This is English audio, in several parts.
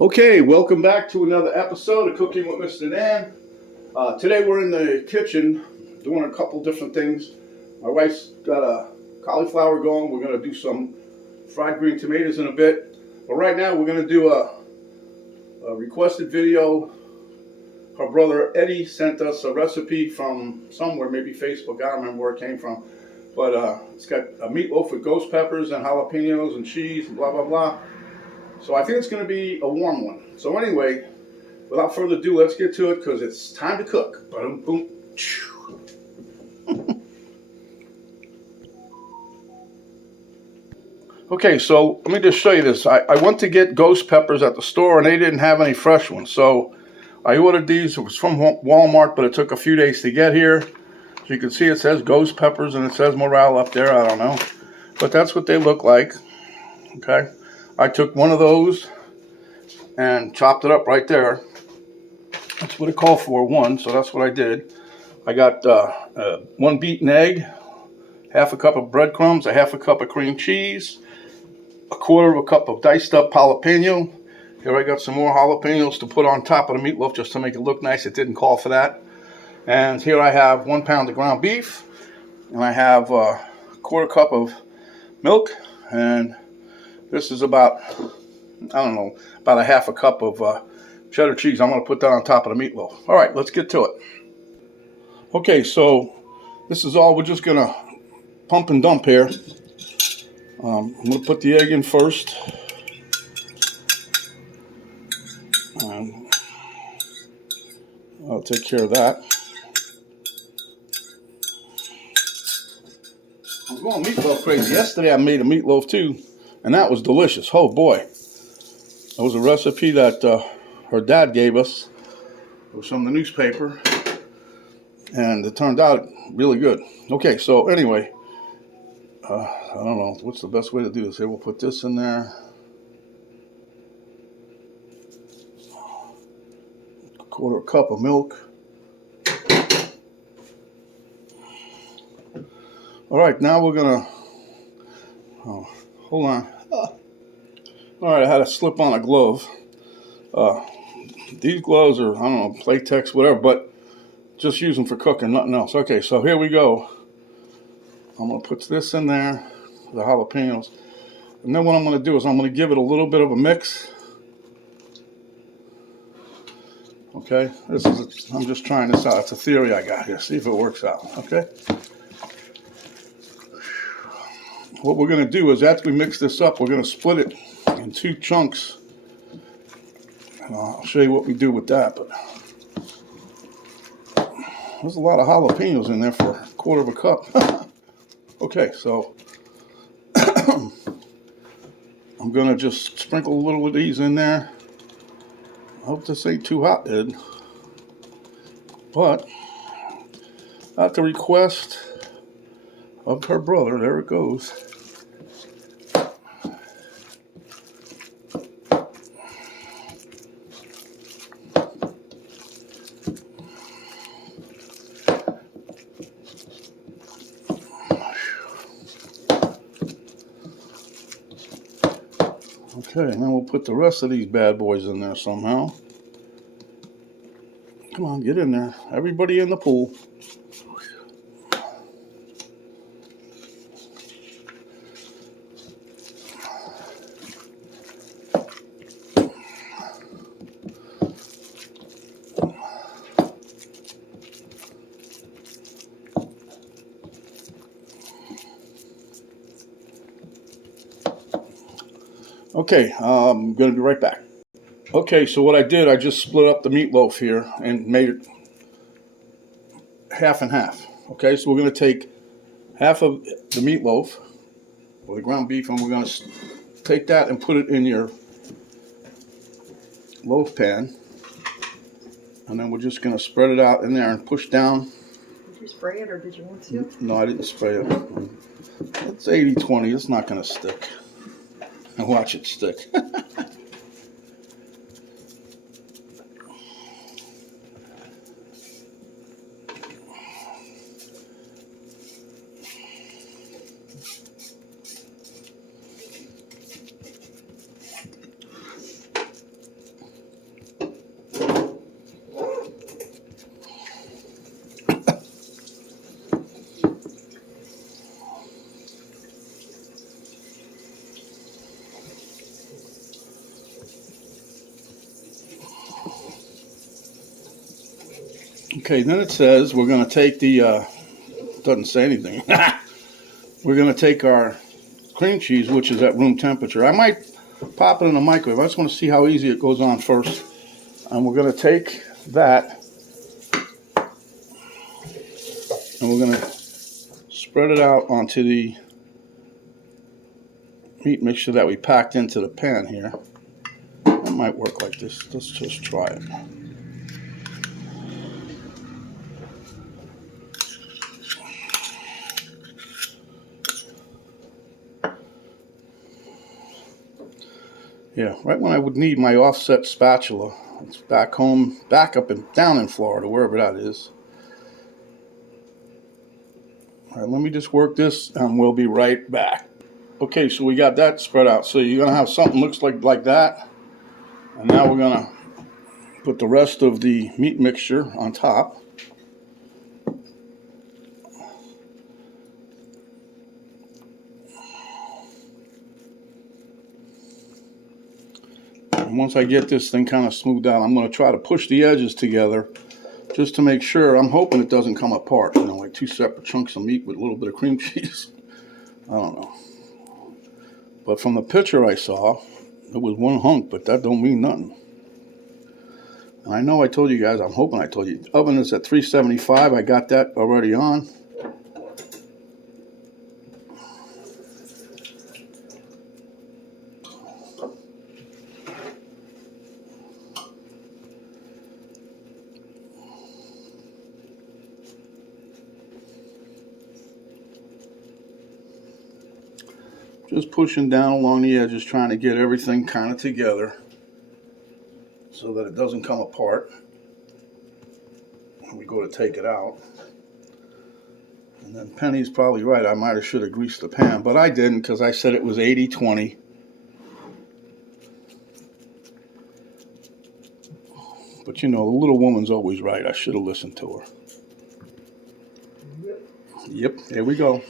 Okay, welcome back to another episode of Cooking with Mr. Dan. Today we're in the kitchen doing a couple different things. My wife's got a cauliflower going. We're going to do some fried green tomatoes in a bit. But right now we're going to do a requested video. Her brother Eddie sent us a recipe from somewhere, maybe Facebook. I don't remember where it came from. But it's got a meatloaf with ghost peppers and jalapenos and cheese and blah, blah, blah. So I think it's going to be a warm one. So anyway, without further ado, let's get to it because it's time to cook. Boom, boom. Okay, so let me just show you this. I went to get ghost peppers at the store and they didn't have any fresh ones. So I ordered these. It was from Walmart, but it took a few days to get here. So you can see it says ghost peppers and it says morale up there. I don't know. But that's what they look like. Okay. I took one of those and chopped it up right there. That's what it called for, one, so that's what I did. I got one beaten egg, half a cup of breadcrumbs, a half a cup of cream cheese, a quarter of a cup of diced up jalapeno. Here I got some more jalapenos to put on top of the meatloaf just to make it look nice. It didn't call for that. And here I have 1 pound of ground beef, and I have a quarter cup of milk, and this is about, I don't know, about a half a cup of cheddar cheese. I'm going to put that on top of the meatloaf. All right, let's get to it. Okay, so this is all. We're just going to pump and dump here. I'm going to put the egg in first. I'll take care of that. I'm going meatloaf crazy. Yesterday I made a meatloaf too, and that was delicious. Oh boy. That was a recipe that her dad gave us. It was from the newspaper, and it turned out really good. Okay, so anyway, I don't know what's the best way to do this. Here, we'll put this in there. Quarter cup of milk. All right, now we're gonna. Oh, hold on. All right, I had to slip on a glove. These gloves are, I don't know, Playtex, whatever, but just use them for cooking, nothing else. Okay, so here we go. I'm going to put this in there, the jalapenos. And then what I'm going to do is I'm going to give it a little bit of a mix. Okay, I'm just trying this out. It's a theory I got here. See if it works out. Okay. What we're going to do is after we mix this up, we're going to split it in 2 chunks. And I'll show you what we do with that. But there's a lot of jalapenos in there for a quarter of a cup. Okay, so I'm going to just sprinkle a little of these in there. I hope this ain't too hot, Ed. But at the request of her brother, there it goes. Okay, and then we'll put the rest of these bad boys in there somehow. Come on, get in there. Everybody in the pool. Okay, I'm going to be right back. Okay, so what I did, I just split up the meatloaf here and made it half and half. Okay, so we're going to take half of the meatloaf, or the ground beef, and we're going to take that and put it in your loaf pan. And then we're just going to spread it out in there and push down. Did you spray it or did you want to? No, I didn't spray it. It's 80-20. It's not going to stick. And watch it stick. Okay, then it says we're going to take the, doesn't say anything. We're going to take our cream cheese, which is at room temperature. I might pop it in the microwave. I just want to see how easy it goes on first. And we're going to take that and we're going to spread it out onto the meat mixture that we packed into the pan here. It might work like this. Let's just try it. Yeah, right when I would need my offset spatula. It's back home, back up and down in Florida, wherever that is. All right, let me just work this and we'll be right back. Okay, so we got that spread out. So you're gonna have something looks like that. And now we're gonna put the rest of the meat mixture on top. And once I get this thing kind of smoothed out, I'm gonna try to push the edges together just to make sure. I'm hoping it doesn't come apart, you know, like two separate chunks of meat with a little bit of cream cheese. I don't know. But from the picture I saw, it was one hunk, but that don't mean nothing. And I know I told you guys, I'm hoping I told you, the oven is at 375. I got that already on. Just pushing down along the edges, trying to get everything kind of together so that it doesn't come apart when we go to take it out. And then Penny's probably right. I might have should have greased the pan, but I didn't because I said it was 80-20. But you know, the little woman's always right. I should have listened to her. Yep, there we go.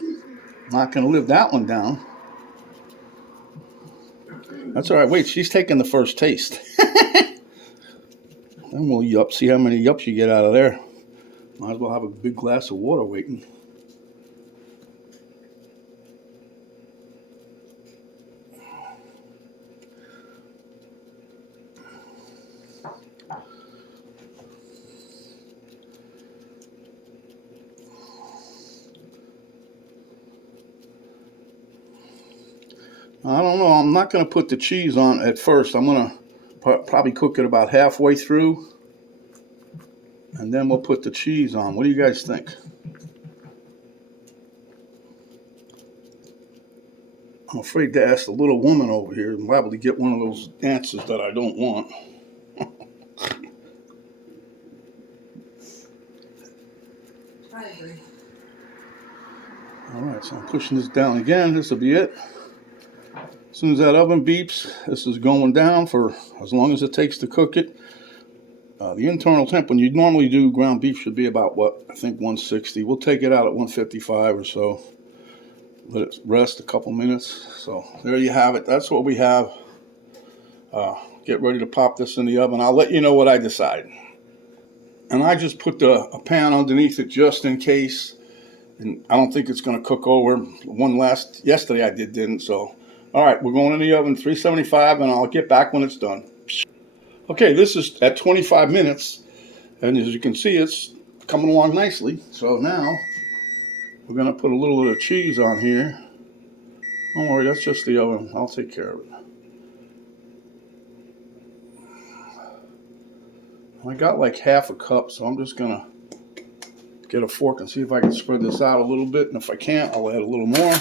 Not going to live that one down. That's all right. Wait, she's taking the first taste. Then we'll yup, see how many yups you get out of there. Might as well have a big glass of water waiting. I don't know. I'm not going to put the cheese on at first. I'm going to probably cook it about halfway through. And then we'll put the cheese on. What do you guys think? I'm afraid to ask the little woman over here and liable to get one of those answers that I don't want. I agree. All right, so I'm pushing this down again. This will be it. As soon as that oven beeps, this is going down for as long as it takes to cook it. The internal temp, when you normally do ground beef, should be about, what, I think 160. We'll take it out at 155 or so. Let it rest a couple minutes. So there you have it. That's what we have. Get ready to pop this in the oven. I'll let you know what I decide. And I just put a pan underneath it just in case. And I don't think it's going to cook over. Yesterday I didn't. So, all right, we're going in the oven, 375, and I'll get back when it's done. Okay, this is at 25 minutes, and as you can see, it's coming along nicely. So now, we're going to put a little bit of cheese on here. Don't worry, that's just the oven. I'll take care of it. I got like half a cup, so I'm just going to get a fork and see if I can spread this out a little bit. And if I can't, I'll add a little more.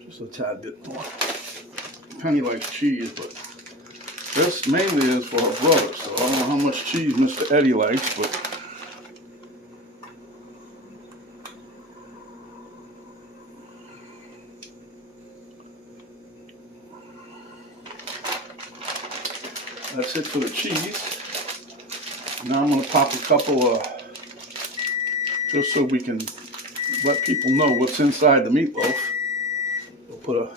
Just a tad bit more. Penny likes cheese, but this mainly is for her brother, so I don't know how much cheese Mr. Eddie likes, but that's it for the cheese. Now I'm going to pop a couple of, just so we can let people know what's inside the meatloaf. We'll put a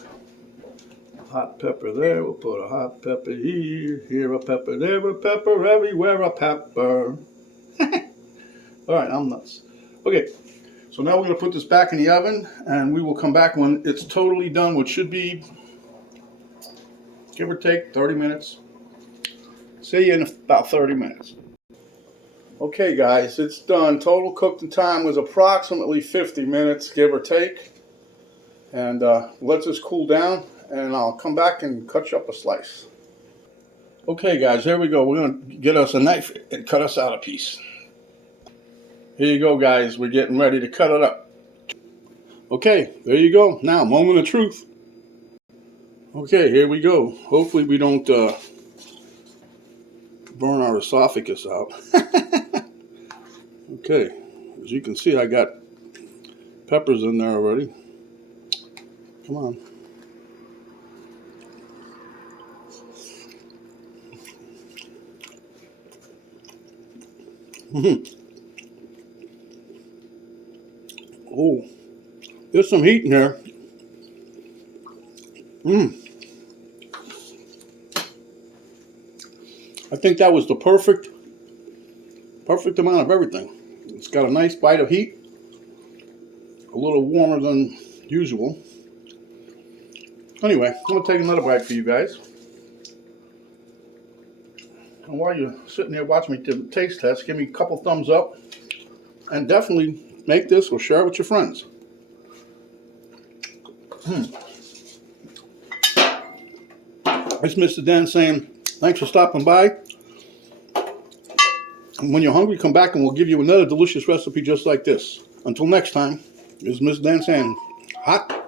hot pepper there. We'll put a hot pepper here. Here a pepper, there a pepper, everywhere a pepper. All right, I'm nuts. Okay, so now we're going to put this back in the oven, and we will come back when it's totally done, which should be, give or take, 30 minutes. See you in about 30 minutes. Okay, guys, it's done. Total cooking time was approximately 50 minutes, give or take. And let this cool down, and I'll come back and cut you up a slice. Okay, guys, here we go. We're going to get us a knife and cut us out a piece. Here you go, guys. We're getting ready to cut it up. Okay, there you go. Now, moment of truth. Okay, here we go. Hopefully we don't burn our esophagus out. Okay, as you can see, I got peppers in there already. Come on. Oh, there's some heat in here. I think that was the perfect amount of everything. It's got a nice bite of heat, a little warmer than usual. Anyway, I'm going to take another bite for you guys. And while you're sitting there watching me do the taste test, give me a couple thumbs up. And definitely make this or share it with your friends. It's Mr. Dan saying, thanks for stopping by. And when you're hungry, come back and we'll give you another delicious recipe just like this. Until next time, this is Mr. Dan saying, hot